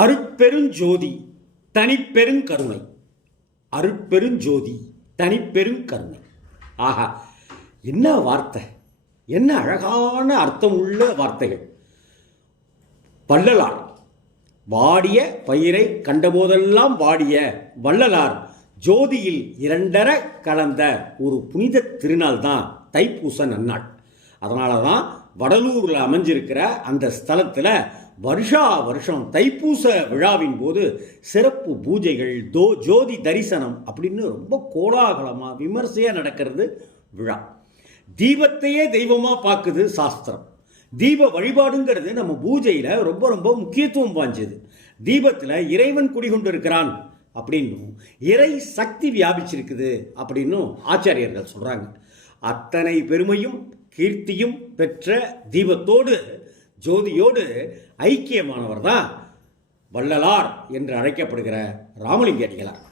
அருட்பெருஞ்சோதி தனிப்பெருங்கருணை அருட்பெருஞ்சோதி தனிப்பெருங்கருணை ஆஹா என்ன வார்த்தை? என்ன அழகான அர்த்தம் உள்ள வார்த்தைகள். வள்ளலார் வாடிய பயிரை கண்டபோதெல்லாம் வாடிய வள்ளலார் ஜோதியில் இரண்டர கலந்த ஒரு புனித திருநாள் தான் தைப்பூச நன்னாள். அதனால தான் வடலூரில் அமைஞ்சிருக்கிற அந்த ஸ்தலத்தில் வருஷா வருஷம் தைப்பூச விழாவின் போது சிறப்பு பூஜைகள் தோ ஜோதி தரிசனம் அப்படின்னு ரொம்ப கோலாகலமாக விமர்சையாக நடக்கிறது விழா. தீபத்தையே தெய்வமாக பார்க்குது சாஸ்திரம். தீப வழிபாடுங்கிறது நம்ம பூஜையில் ரொம்ப ரொம்ப முக்கியத்துவம் வாஞ்சது தீபத்தில் இறைவன் குடிகொண்டு இருக்கிறான் அப்படின்னும் இறை சக்தி வியாபிச்சிருக்குது அப்படின்னும் ஆச்சாரியர்கள் சொல்கிறாங்க அத்தனை பெருமையும் கீர்த்தியும் பெற்ற தீபத்தோடு ஜோதியோடு ஐக்கியமானவர் தான் வள்ளலார் என்று அழைக்கப்படுகிற ராமலிங்க அடிகளார்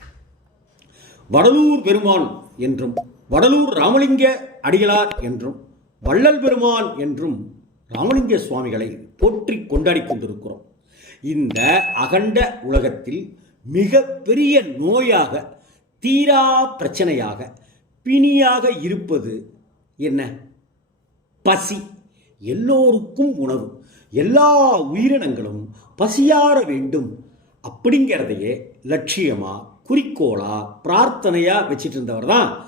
வடலூர் பெருமான் என்றும் வடலூர் ராமலிங்க அடிகளார் என்றும் வள்ளல் பெருமான் என்றும் ராமலிங்க சுவாமிகளை போற்றி கொண்டாடி கொண்டிருக்கிறோம். இந்த அகண்ட உலகத்தில் மிக பெரிய நோயாக தீரா பிரச்சனையாக பிணியாக இருப்பது என்ன? பசி. எல்லோருக்கும் உணவு. எல்லா உயிரினங்களும் பசியார வேண்டும். அப்படிங்கிறதையே லட்சியமாக குறிக்கோளாக பிரார்த்தனையாக வச்சிட்டு இருந்தவர் தான்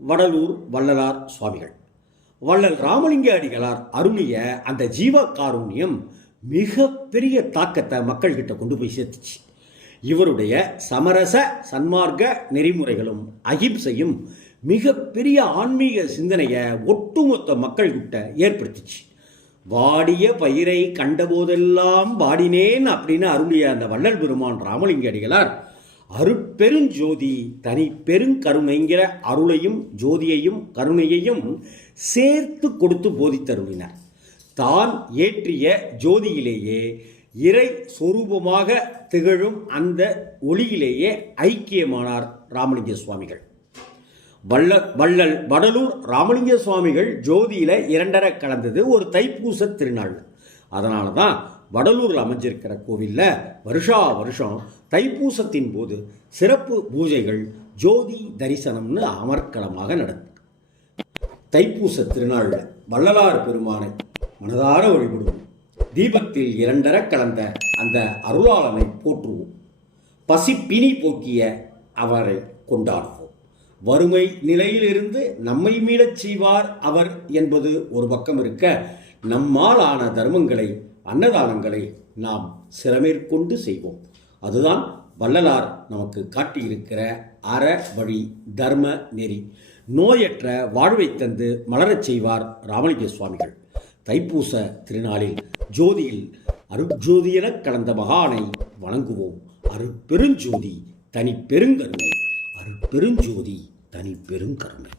வடலூர் வள்ளலார் சுவாமிகள். வள்ளல் ராமலிங்க அடிகளார் அருளிய அந்த ஜீவ காருண்யம் மிக பெரிய தாக்கத்தை மக்கள்கிட்ட கொண்டு போய் சேர்த்துச்சு. இவருடைய சமரச சன்மார்க்க நெறிமுறைகளும் அகிம்சையும் மிகப்பெரிய ஆன்மீக சிந்தனையை ஒட்டுமொத்த மக்கள்கிட்ட ஏற்படுத்திச்சு. வாடிய பயிரை கண்டபோதெல்லாம் வாடினேன் அப்படின்னு அருளிய அந்த வள்ளல் பெருமான் ராமலிங்க அடிகளார் அருட்பெருஞ்சோதி தனி பெருங்கருணைங்கிற அருளையும் ஜோதியையும் கருணையையும் சேர்த்து கொடுத்து போதித்தருளினார். தான் ஏற்றிய ஜோதியிலேயே இறை சொரூபமாக திகழும் அந்த ஒளியிலேயே ஐக்கியமானார் ராமலிங்க சுவாமிகள். வள்ள வள்ளல் வடலூர் ராமலிங்க சுவாமிகள் ஜோதியில் இரண்டரை கலந்தது ஒரு தைப்பூச திருநாள். அதனால தான் வடலூரில் அமைஞ்சிருக்கிற கோவிலில் வருஷா வருஷம் தைப்பூசத்தின் போது சிறப்பு பூஜைகள் ஜோதி தரிசனம்னு அமர்க்களமாக நடக்கும் தைப்பூச திருநாளில் வள்ளலார் பெருமானை மனதார வழிபடுவோம். தீபத்தில் இரண்டர கலந்த அந்த அருளாளனை போற்றுவோம். பசிப்பினி போக்கிய அவரை கொண்டாடுவோம். வறுமை நிலையிலிருந்து நம்மை மீளச் செய்வார் அவர் என்பது ஒரு பக்கம் இருக்க நம்மால் ஆன தர்மங்களை அன்னதானங்களை நாம் சிறமேற்கொண்டு செய்வோம். அதுதான் வள்ளலார் நமக்கு காட்டியிருக்கிற அற வழி தர்ம நெறி. நோயற்ற வாழ்வை தந்து மலரச் செய்வார் ராமலிங்க சுவாமிகள். தைப்பூச திருநாளில் ஜோதியில் அருட்ஜோதியெனக் கலந்த மகானை வணங்குவோம். அருட்பெருஞ்சோதி தனி பெருங்கருணை பெருஞ்சோதி தனி பெருங்கருணை